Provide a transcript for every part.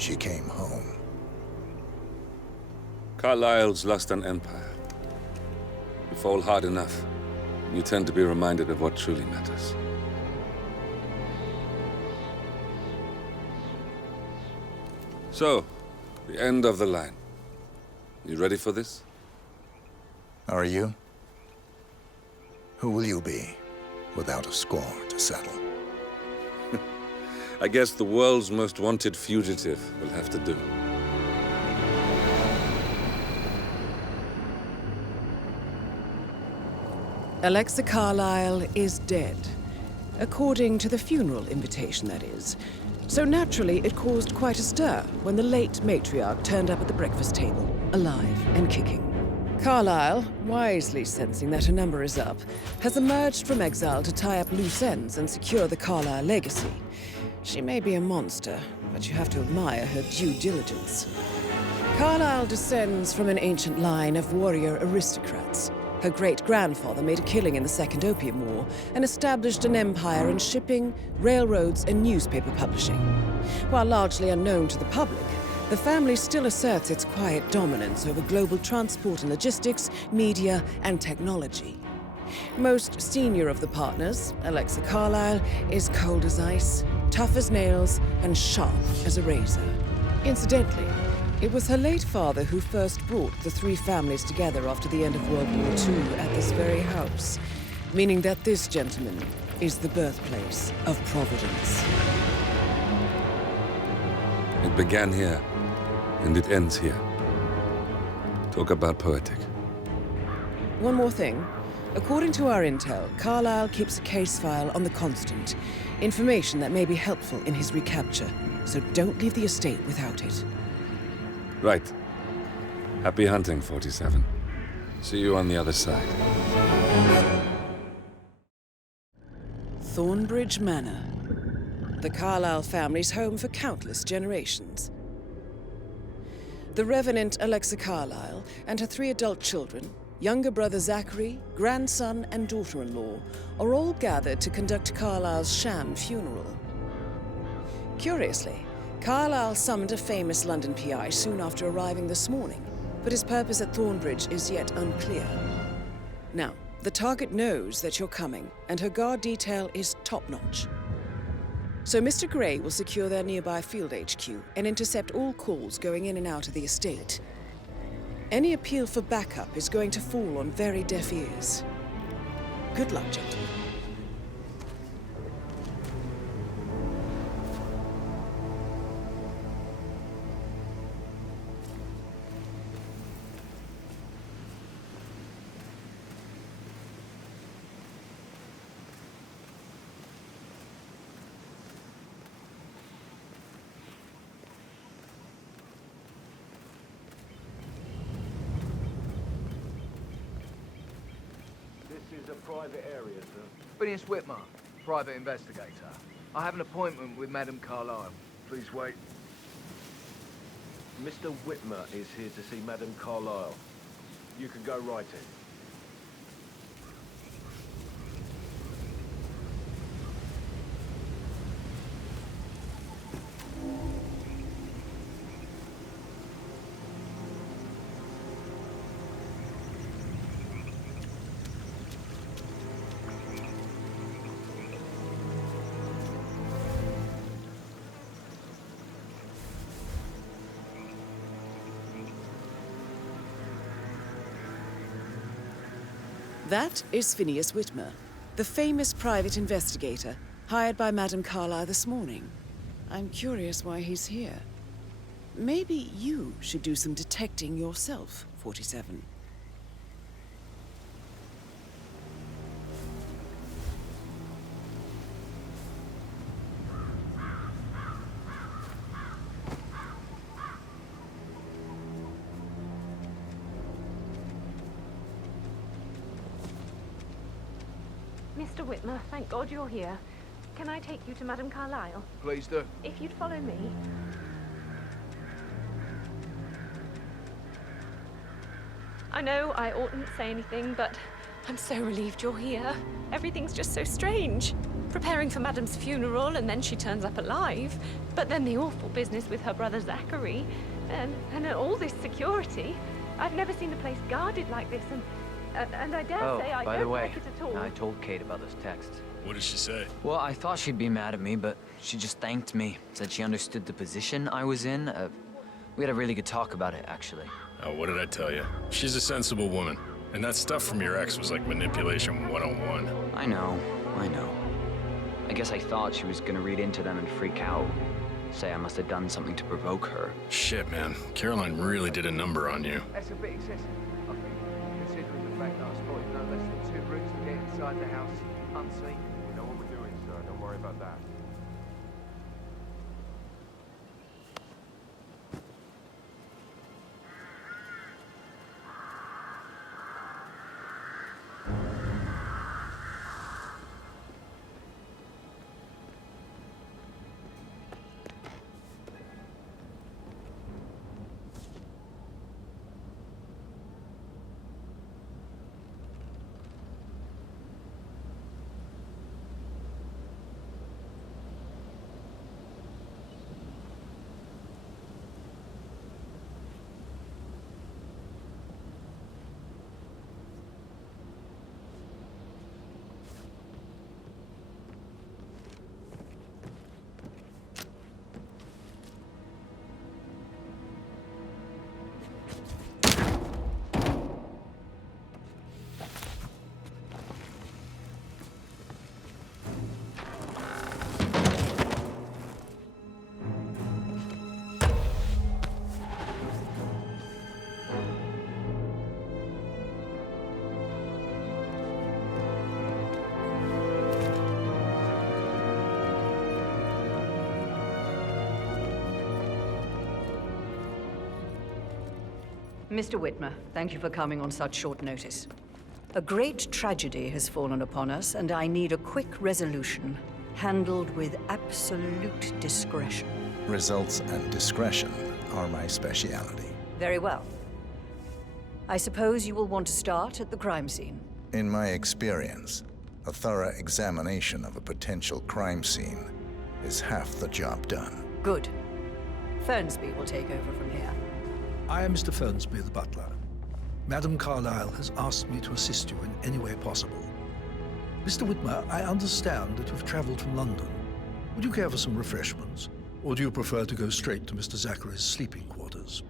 she came home. Carlisle's lost an empire. You fall hard enough, you tend to be reminded of what truly matters. So, the end of the line. You ready for this? Are you? Who will you be, without a score to settle? I guess the world's most wanted fugitive will have to do. Alexa Carlisle is dead. According to the funeral invitation, that is. So naturally, it caused quite a stir when the late matriarch turned up at the breakfast table, alive and kicking. Carlisle, wisely sensing that her number is up, has emerged from exile to tie up loose ends and secure the Carlisle legacy. She may be a monster, but you have to admire her due diligence. Carlisle descends from an ancient line of warrior aristocrats. Her great-grandfather made a killing in the Second Opium War and established an empire in shipping, railroads, and newspaper publishing. While largely unknown to the public, the family still asserts its quiet dominance over global transport and logistics, media, and technology. Most senior of the partners, Alexa Carlisle, is cold as ice, tough as nails, and sharp as a razor. Incidentally, it was her late father who first brought the three families together after the end of World War II at this very house, meaning that this gentleman is the birthplace of Providence. It began here, and it ends here. Talk about poetic. One more thing. According to our intel, Carlisle keeps a case file on the Constant, information that may be helpful in his recapture, so don't leave the estate without it. Right. Happy hunting, 47. See you on the other side. Thornbridge Manor. The Carlisle family's home for countless generations. The Revenant Alexa Carlisle and her 3 adult children, younger brother Zachary, grandson and daughter-in-law, are all gathered to conduct Carlisle's sham funeral. Curiously, Carlisle summoned a famous London PI soon after arriving this morning, but his purpose at Thornbridge is yet unclear. Now, the target knows that you're coming, and her guard detail is top-notch. So Mr. Gray will secure their nearby field HQ and intercept all calls going in and out of the estate. Any appeal for backup is going to fall on very deaf ears. Good luck, gentlemen. This is a private area, sir. Phineas Whitmer, private investigator. I have an appointment with Madame Carlisle. Please wait. Mr. Whitmer is here to see Madame Carlisle. You can go right in. That is Phineas Whitmer, the famous private investigator hired by Madame Carlisle this morning. I'm curious why he's here. Maybe you should do some detecting yourself, 47. Mr. Whitmer, thank God you're here. Can I take you to Madame Carlisle? Please do. If you'd follow me. I know I oughtn't say anything, but I'm so relieved you're here. Everything's just so strange. Preparing for Madam's funeral, and then she turns up alive. But then the awful business with her brother Zachary, and all this security. I've never seen the place guarded like this, and I dare say I don't like it at all. I told Kate about those texts. What did she say? Well, I thought she'd be mad at me, but she just thanked me. Said she understood the position I was in. We had a really good talk about it, actually. Oh, what did I tell you? She's a sensible woman. And that stuff from your ex was like manipulation 101. I know. I guess I thought she was gonna read into them and freak out. Say I must have done something to provoke her. Shit, man. Caroline really did a number on you. That's a bit excessive, I think, considering the fact that I spotted no less than 2 routes to get inside the house unseen. We know what we're doing, sir. Don't worry about that. Mr. Whitmer, thank you for coming on such short notice. A great tragedy has fallen upon us, and I need a quick resolution, handled with absolute discretion. Results and discretion are my speciality. Very well. I suppose you will want to start at the crime scene. In my experience, a thorough examination of a potential crime scene is half the job done. Good. Fernsby will take over from here. I am Mr. Fernsby, the butler. Madam Carlisle has asked me to assist you in any way possible. Mr. Whitmer, I understand that you've traveled from London. Would you care for some refreshments? Or do you prefer to go straight to Mr. Zachary's sleeping quarters?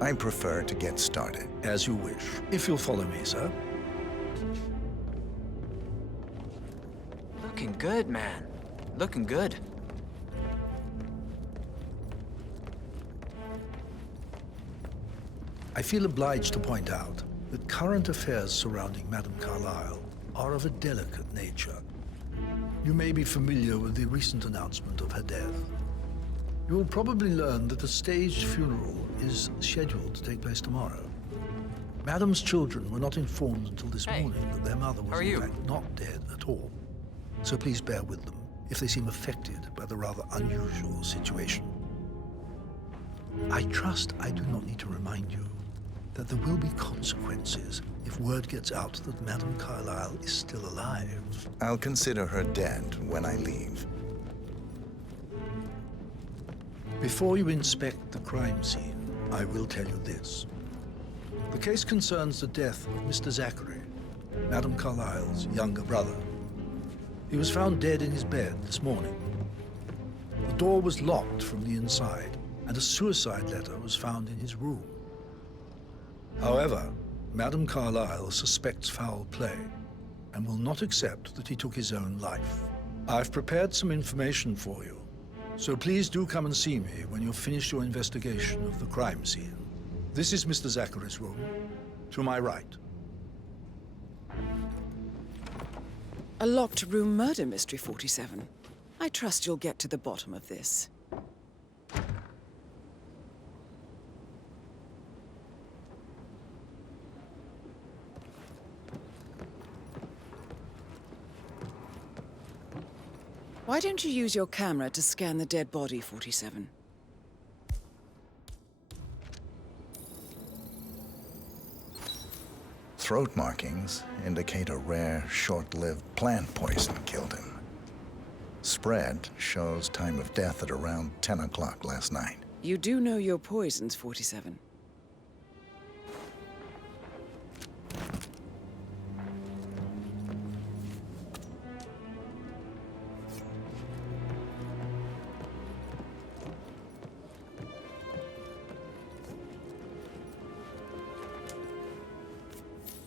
I prefer to get started. As you wish. If you'll follow me, sir. Looking good, man. Looking good. I feel obliged to point out that current affairs surrounding Madam Carlisle are of a delicate nature. You may be familiar with the recent announcement of her death. You will probably learn that a staged funeral is scheduled to take place tomorrow. Madam's children were not informed until this morning that their mother was in fact not dead at all. So please bear with them if they seem affected by the rather unusual situation. I trust I do not need to remind you that there will be consequences if word gets out that Madam Carlisle is still alive. I'll consider her dead when I leave. Before you inspect the crime scene, I will tell you this. The case concerns the death of Mr. Zachary, Madam Carlisle's younger brother. He was found dead in his bed this morning. The door was locked from the inside, and a suicide letter was found in his room. However, Madam Carlisle suspects foul play and will not accept that he took his own life. I've prepared some information for you, so please do come and see me when you've finished your investigation of the crime scene. This is Mr. Zachary's room, to my right. A locked room murder mystery, 47. I trust you'll get to the bottom of this. Why don't you use your camera to scan the dead body, 47? throat markings indicate a rare, short-lived plant poison killed him. Spread shows time of death at around 10 o'clock last night. You do know your poisons, 47.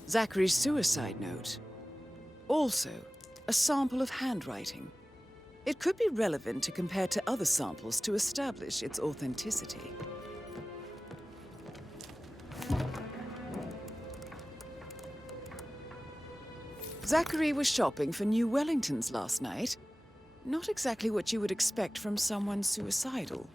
Zachary's suicide note. Also, a sample of handwriting. It could be relevant to compare to other samples to establish its authenticity. Zachary was shopping for new Wellingtons last night. Not exactly what you would expect from someone suicidal.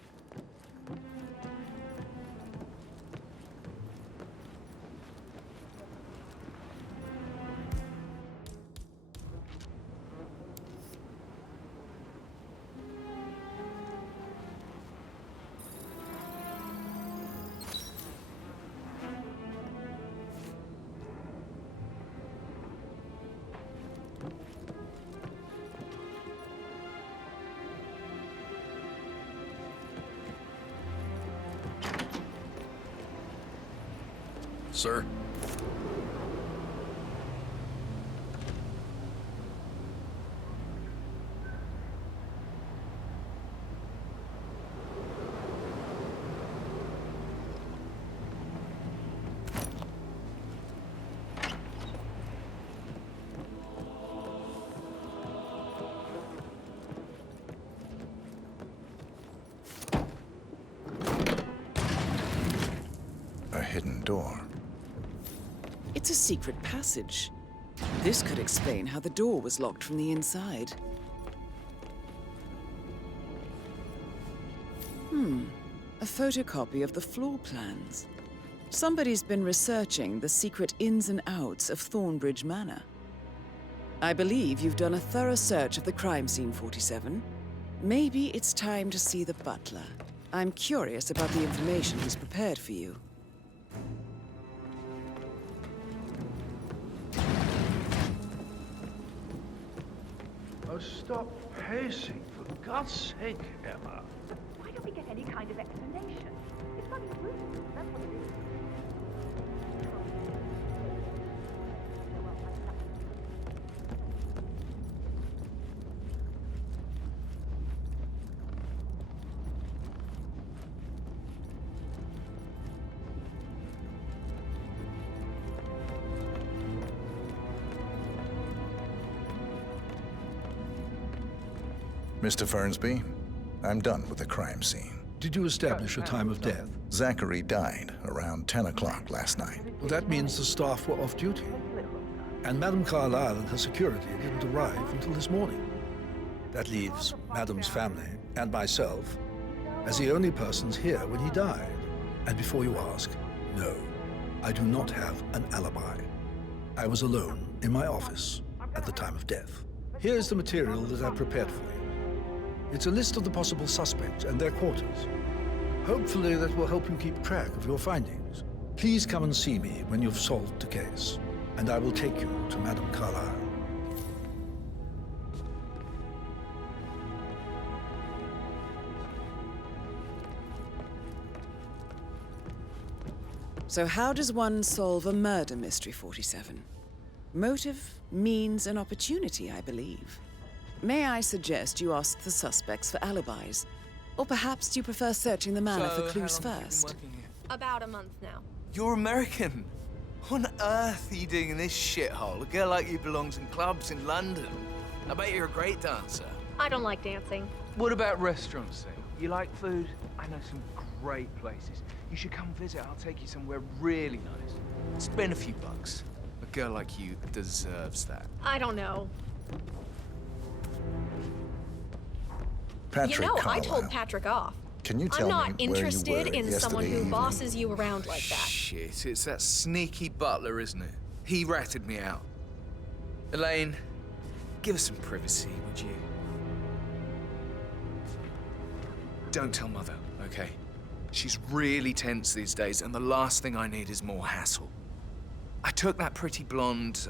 Sir? A hidden door. It's a secret passage. This could explain how the door was locked from the inside. A photocopy of the floor plans. Somebody's been researching the secret ins and outs of Thornbridge Manor. I believe you've done a thorough search of the crime scene, 47. Maybe it's time to see the butler. I'm curious about the information he's prepared for you. Oh, stop pacing, for God's sake, Emma. Why don't we get any kind of explanation? It's got its roots, that's what it is. Mr. Fernsby, I'm done with the crime scene. Did you establish a time of death? Zachary died around 10 o'clock last night. Well, that means the staff were off duty. And Madame Carlisle and her security didn't arrive until this morning. That leaves Madame's family and myself as the only persons here when he died. And before you ask, no, I do not have an alibi. I was alone in my office at the time of death. Here's the material that I prepared for you. It's a list of the possible suspects and their quarters. Hopefully that will help you keep track of your findings. Please come and see me when you've solved the case, and I will take you to Madame Carlisle. So how does one solve a murder mystery, 47? Motive, means, and opportunity, I believe. May I suggest you ask the suspects for alibis? Or perhaps you prefer searching the manor for clues first? About a month now. You're American. What on earth are you doing in this shithole? A girl like you belongs in clubs in London. I bet you're a great dancer. I don't like dancing. What about restaurants, then? You like food? I know some great places. You should come visit. I'll take you somewhere really nice. Spend a few bucks. A girl like you deserves that. I don't know. Patrick Carlisle. I told Patrick off. Can you tell I'm not me where interested you were in someone who yesterday bosses you around like that. Shit, it's that sneaky butler, isn't it? He ratted me out. Elaine, give us some privacy, would you? Don't tell Mother, okay? She's really tense these days, and the last thing I need is more hassle. I took that pretty blonde,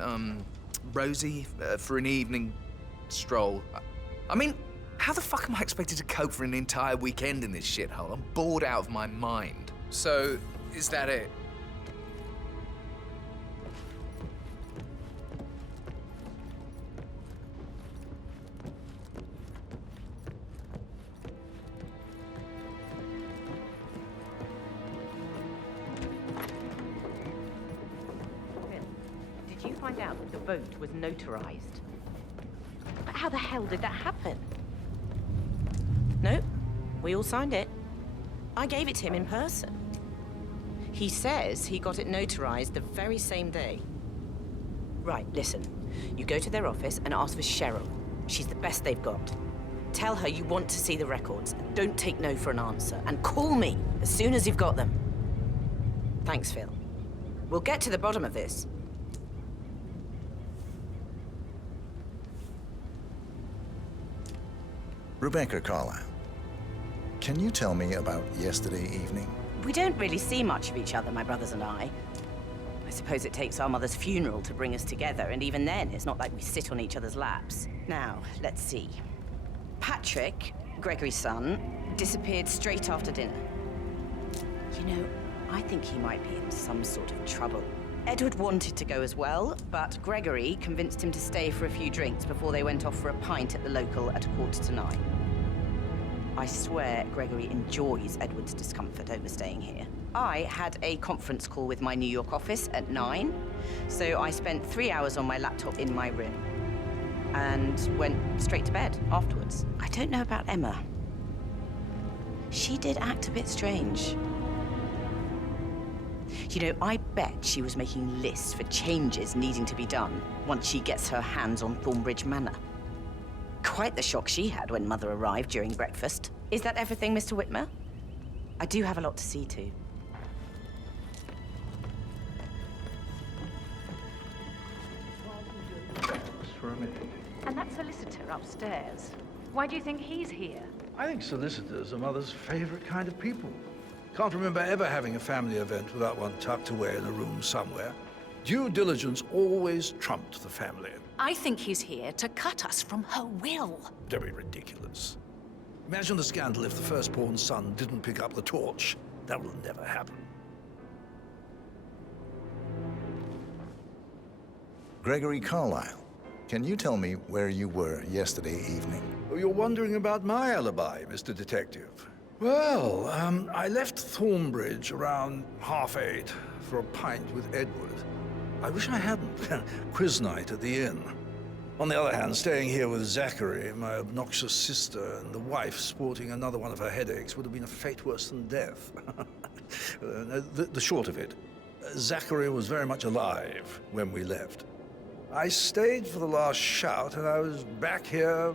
Rosie, for an evening stroll. I mean, how the fuck am I expected to cope for an entire weekend in this shithole? I'm bored out of my mind. So, is that it? Did you find out that the vote was notarized? But how the hell did that happen? No, we all signed it. I gave it to him in person. He says he got it notarized the very same day. Right, listen. You go to their office and ask for Cheryl. She's the best they've got. Tell her you want to see the records. Don't take no for an answer. And call me as soon as you've got them. Thanks, Phil. We'll get to the bottom of this. Rebecca Carlisle, can you tell me about yesterday evening? We don't really see much of each other, my brothers and I. I suppose it takes our mother's funeral to bring us together, and even then, it's not like we sit on each other's laps. Now, let's see. Patrick, Gregory's son, disappeared straight after dinner. You know, I think he might be in some sort of trouble. Edward wanted to go as well, but Gregory convinced him to stay for a few drinks before they went off for a pint at the local at 9:15. I swear Gregory enjoys Edward's discomfort over staying here. I had a conference call with my New York office at 9, so I spent 3 hours on my laptop in my room and went straight to bed afterwards. I don't know about Emma. She did act a bit strange. You know, I bet she was making lists for changes needing to be done once she gets her hands on Thornbridge Manor. Quite the shock she had when Mother arrived during breakfast. Is that everything, Mr. Whitmer? I do have a lot to see to. And that solicitor upstairs. Why do you think he's here? I think solicitors are Mother's favorite kind of people. Can't remember ever having a family event without one tucked away in a room somewhere. Due diligence always trumped the family. I think he's here to cut us from her will. Very ridiculous. Imagine the scandal if the firstborn son didn't pick up the torch. That will never happen. Gregory Carlisle, can you tell me where you were yesterday evening? Oh, you're wondering about my alibi, Mr. Detective. Well, I left Thornbridge around 8:30 for a pint with Edward. I wish I hadn't. Quiz night at the inn. On the other hand, staying here with Zachary, my obnoxious sister, and the wife sporting another one of her headaches would have been a fate worse than death. The short of it, Zachary was very much alive when we left. I stayed for the last shout, and I was back here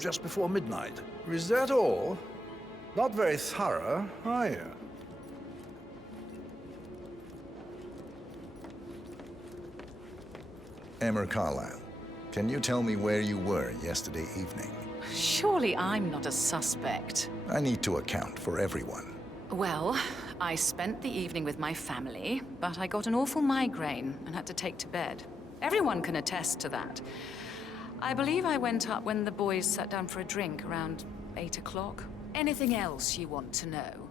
just before midnight. Is that all? Not very thorough, are you? Emma Carlisle, can you tell me where you were yesterday evening? Surely I'm not a suspect. I need to account for everyone. Well, I spent the evening with my family, but I got an awful migraine and had to take to bed. Everyone can attest to that. I believe I went up when the boys sat down for a drink around 8 o'clock. Anything else you want to know?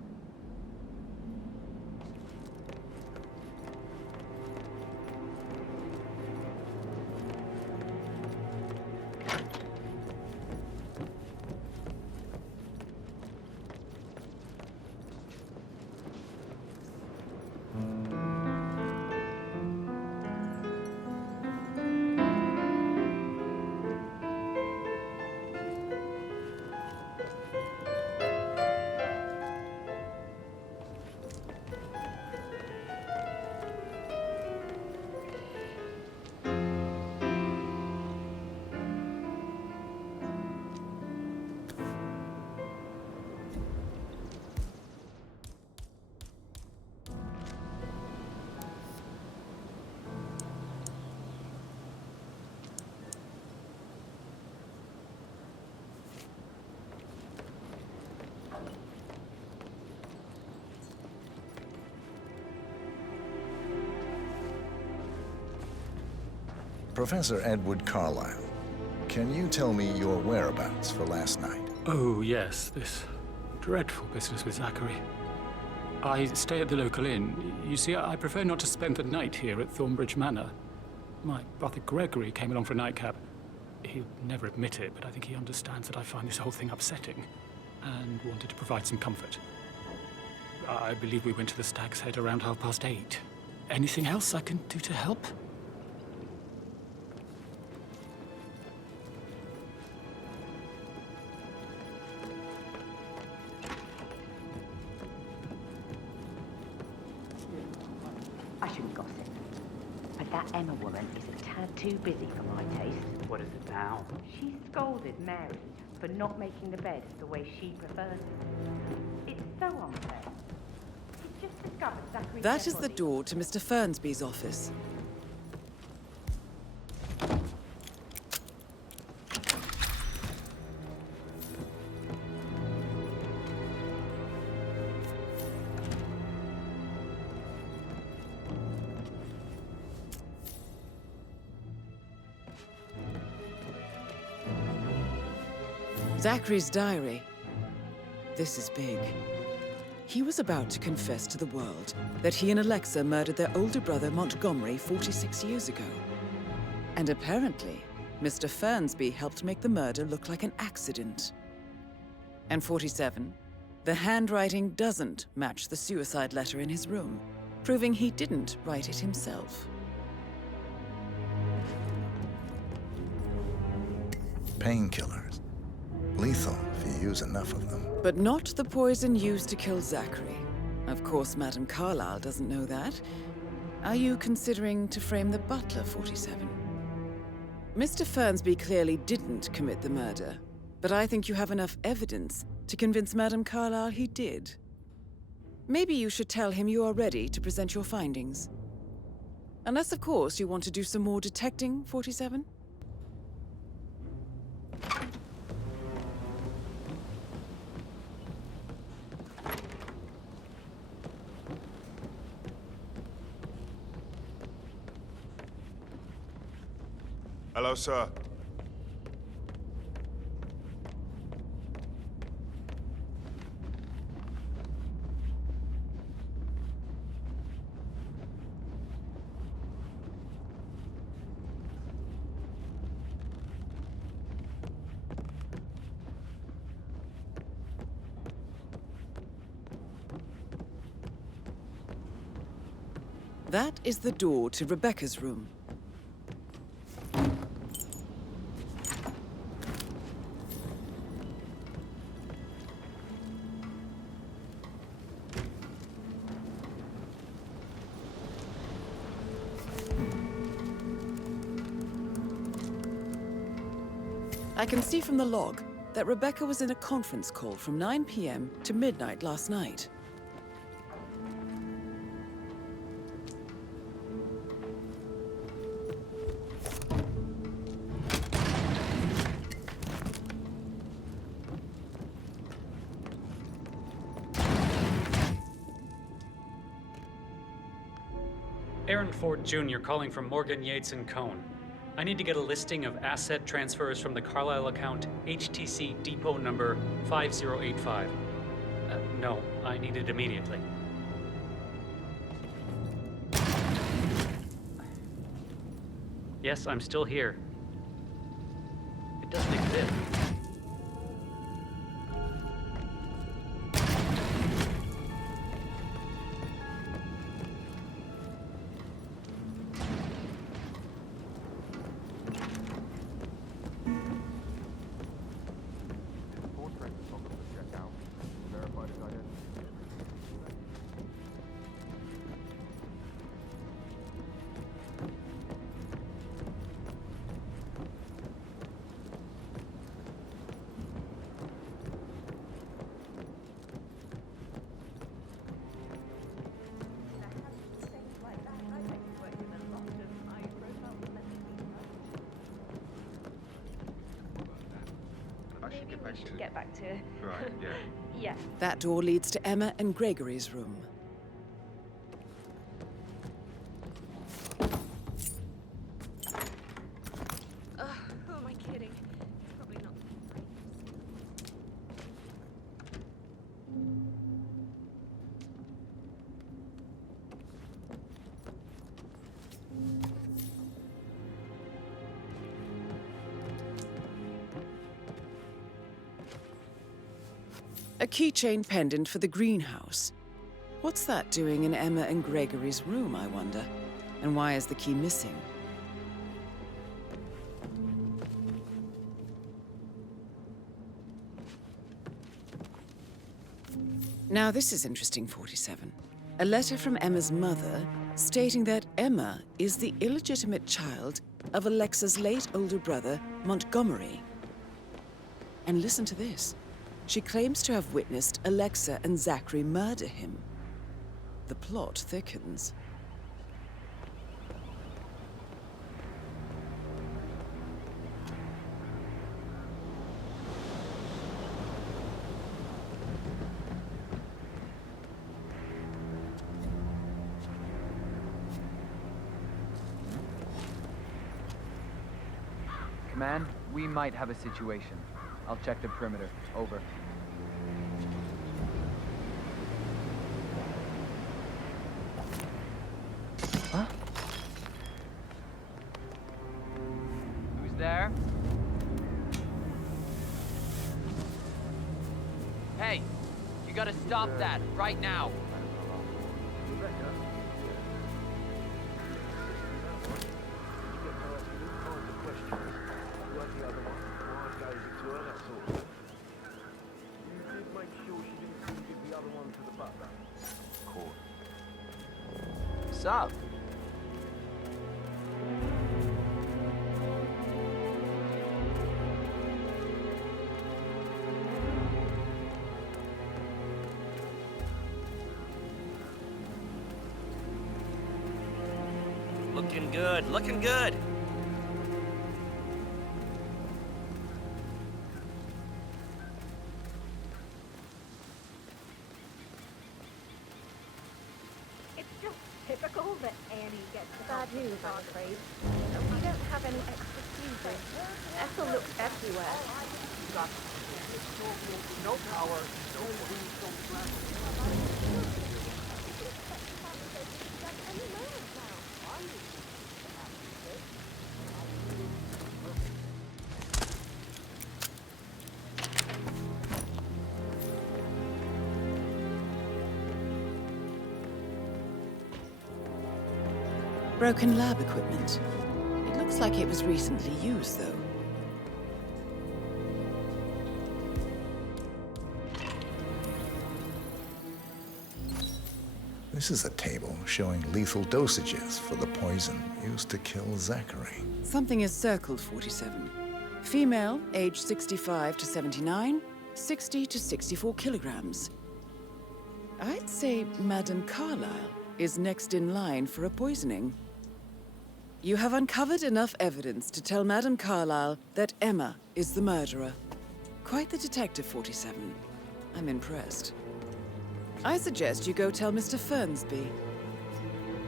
Professor Edward Carlisle, can you tell me your whereabouts for last night? Oh, yes, this dreadful business with Zachary. I stay at the local inn. You see, I prefer not to spend the night here at Thornbridge Manor. My brother Gregory came along for a nightcap. He'll never admit it, but I think he understands that I find this whole thing upsetting and wanted to provide some comfort. I believe we went to the Stag's Head around 8:30. Anything else I can do to help? I shouldn't gossip, but that Emma woman is a tad too busy for my taste. What is it now? She scolded Mary for not making the bed the way she prefers it. It's so unfair. She's just discovered Zachary's That dead is the body. door to Mr. Fernsby's office. Zachary's diary. This is big. He was about to confess to the world that he and Alexa murdered their older brother Montgomery 46 years ago. And apparently, Mr. Fernsby helped make the murder look like an accident. And 47, the handwriting doesn't match the suicide letter in his room, proving he didn't write it himself. Painkillers. Lethal if you use enough of them. But not the poison used to kill Zachary. Of course, Madame Carlisle doesn't know that. Are you considering to frame the butler, 47? Mr. Fernsby clearly didn't commit the murder, but I think you have enough evidence to convince Madame Carlisle he did. Maybe you should tell him you are ready to present your findings. Unless, of course, you want to do some more detecting, 47? Hello, sir. That is the door to Rebecca's room. I can see from the log that Rebecca was in a conference call from 9 p.m. to midnight last night. Aaron Ford Jr. calling from Morgan, Yates & Cohn. I need to get a listing of asset transfers from the Carlisle account HTC depot number 5085. No, I need it immediately. Yes, I'm still here. It doesn't exist. Get back to... Right, yeah. Yeah. That door leads to Emma and Gregory's room. A keychain pendant for the greenhouse. What's that doing in Emma and Gregory's room, I wonder? And why is the key missing? Now this is interesting, 47. A letter from Emma's mother stating that Emma is the illegitimate child of Alexa's late older brother, Montgomery. And listen to this. She claims to have witnessed Alexa and Zachary murder him. The plot thickens. Command, we might have a situation. I'll check the perimeter. Over. Huh? Who's there? Hey! You gotta stop that, right now! What's up? Looking good, looking good. Typical that Annie gets the bad news, I'm afraid. We don't have any extra fuses. Ethel looks everywhere. No power, no Broken lab equipment. It looks like it was recently used, though. This is a table showing lethal dosages for the poison used to kill Zachary. Something is circled, 47. Female, age 65 to 79, 60 to 64 kilograms. I'd say Madame Carlisle is next in line for a poisoning. You have uncovered enough evidence to tell Madame Carlisle that Emma is the murderer. Quite the detective, 47. I'm impressed. I suggest you go tell Mr. Fernsby.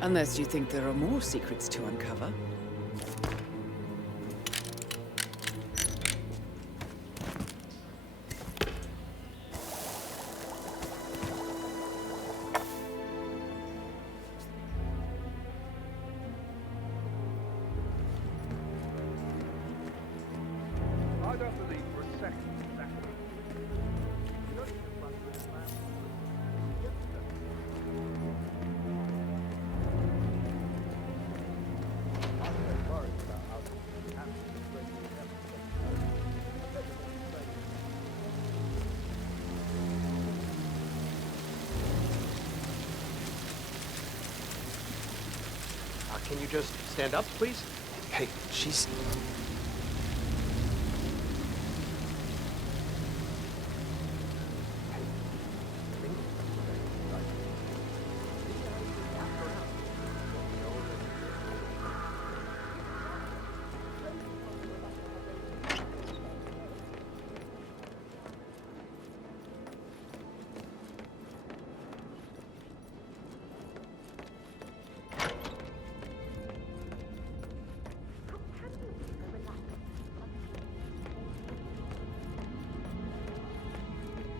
Unless you think there are more secrets to uncover. I don't believe for a second that you know, you must be a man. I'm very worried about how this happens. Can you just stand up, please? Hey, she's...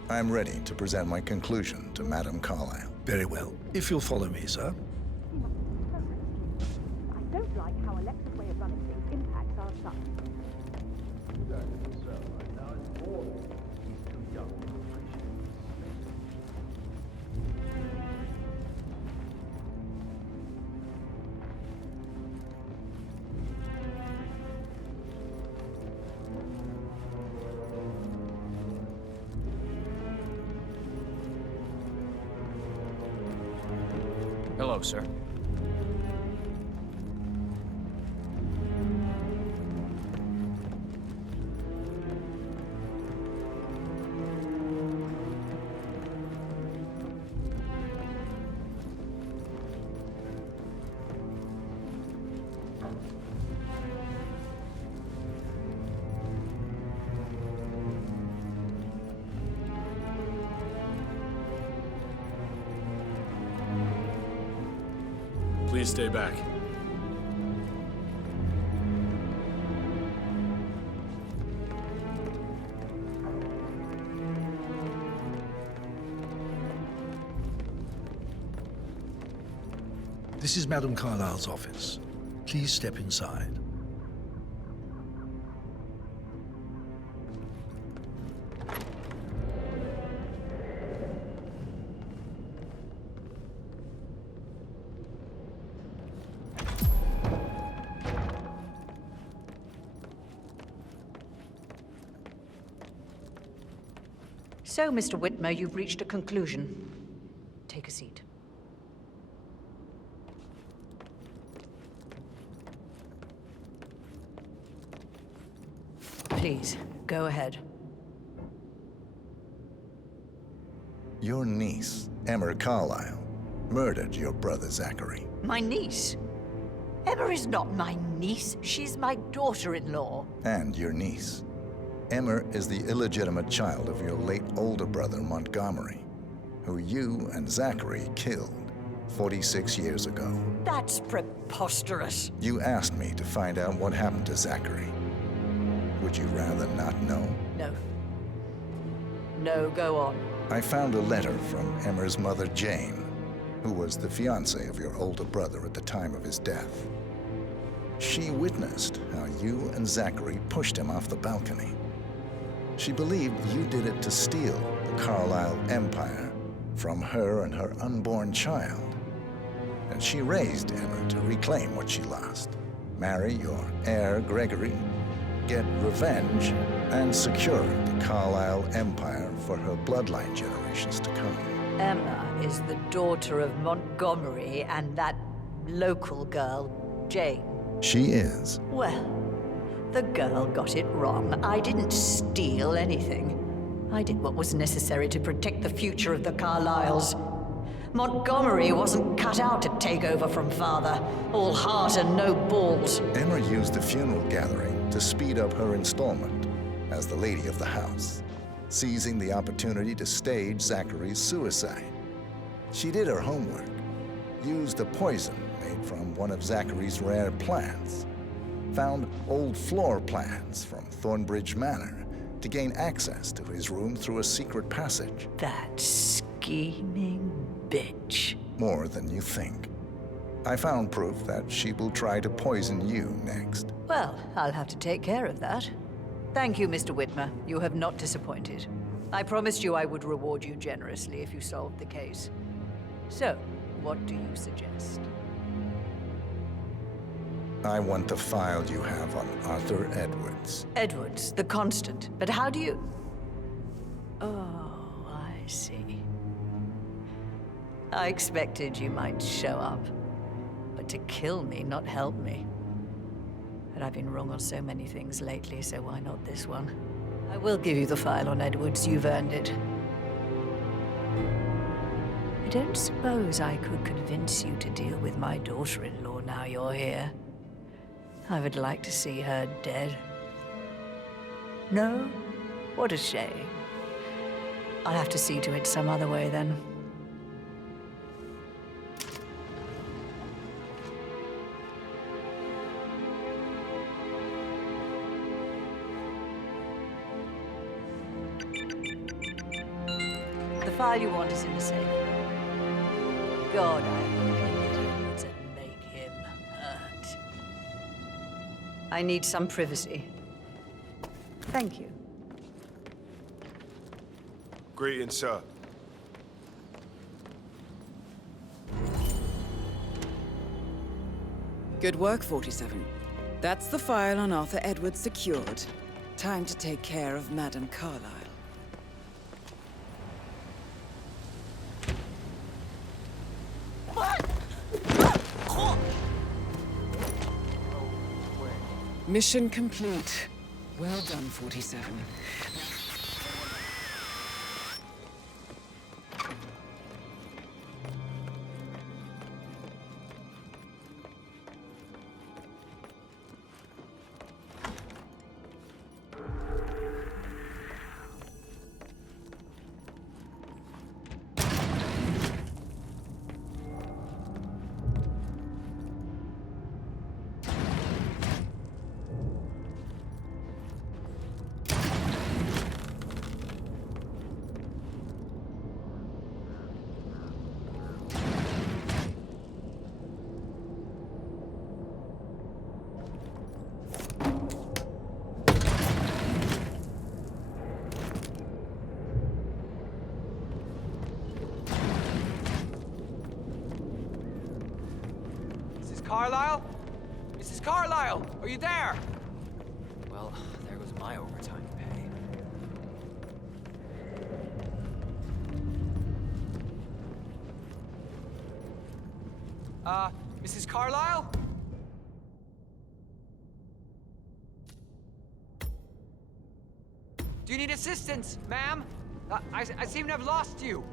I'm ready to present my conclusion to Madame Carlisle. Very well. If you'll follow me, sir. I don't like how Alexa's way of running things impacts our son. He's too young to appreciate Hello, sir. Please stay back. This is Madame Carlisle's office. Please step inside. So, Mr. Whitmer, you've reached a conclusion. Take a seat. Please, go ahead. Your niece, Emma Carlisle, murdered your brother Zachary. My niece? Emma is not my niece. She's my daughter-in-law. And your niece. Emma is the illegitimate child of your late older brother Montgomery, who you and Zachary killed 46 years ago. That's preposterous. You asked me to find out what happened to Zachary. Would you rather not know? No. No, go on. I found a letter from Emma's mother, Jane, who was the fiancée of your older brother at the time of his death. She witnessed how you and Zachary pushed him off the balcony. She believed you did it to steal the Carlisle empire from her and her unborn child. And she raised Emma to reclaim what she lost, marry your heir, Gregory, get revenge, and secure the Carlisle empire for her bloodline generations to come. Emma is the daughter of Montgomery and that local girl, Jane. She is. Well, the girl got it wrong. I didn't steal anything. I did what was necessary to protect the future of the Carlisles. Montgomery wasn't cut out to take over from father. All heart and no balls. Emma used the funeral gathering to speed up her installment as the lady of the house, seizing the opportunity to stage Zachary's suicide. She did her homework, used a poison made from one of Zachary's rare plants, found old floor plans from Thornbridge Manor to gain access to his room through a secret passage. That scheming bitch. More than you think. I found proof that she will try to poison you next. Well, I'll have to take care of that. Thank you, Mr. Whitmer. You have not disappointed. I promised you I would reward you generously if you solved the case. So, what do you suggest? I want the file you have on Arthur Edwards. Edwards, the constant. But how do you... Oh, I see. I expected you might show up. But to kill me, not help me. But I've been wrong on so many things lately, so why not this one? I will give you the file on Edwards. You've earned it. I don't suppose I could convince you to deal with my daughter-in-law now you're here. I would like to see her dead. No? What a shame. I'll have to see to it some other way then. The file you want is in the safe. God, I hate Edwards and make him hurt. I need some privacy. Thank you. Greetings, sir. Good work, 47. That's the file on Arthur Edwards secured. Time to take care of Madame Carlisle. What? Mission complete. Well done, 47. Carlisle? Mrs. Carlisle, are you there? Well, there goes my overtime pay. Mrs. Carlisle? Do you need assistance, ma'am? I seem to have lost you.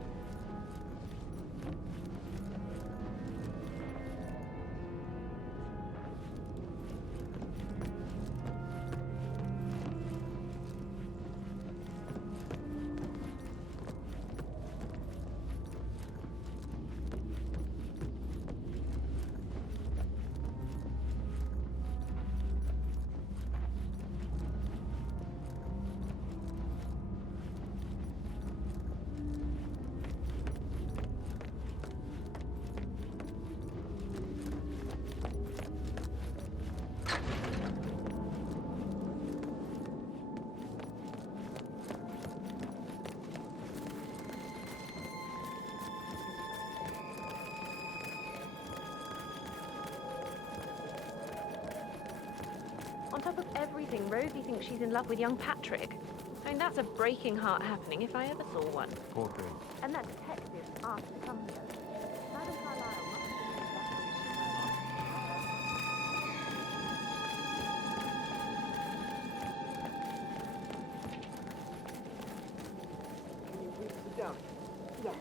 On top of everything, Rosie thinks she's in love with young Patrick. I mean, that's a breaking heart happening if I ever saw one. Poor thing. And that detective asked to come here. Madam Carlisle must have been Can you please sit down? Yes.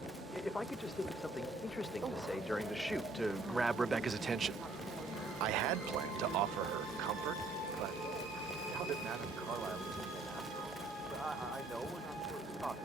If I could just think of something interesting to say during the shoot to grab Rebecca's attention. I had planned to offer her comfort, but now that Madam Carlisle is in after all, I know we're not supposed to talk.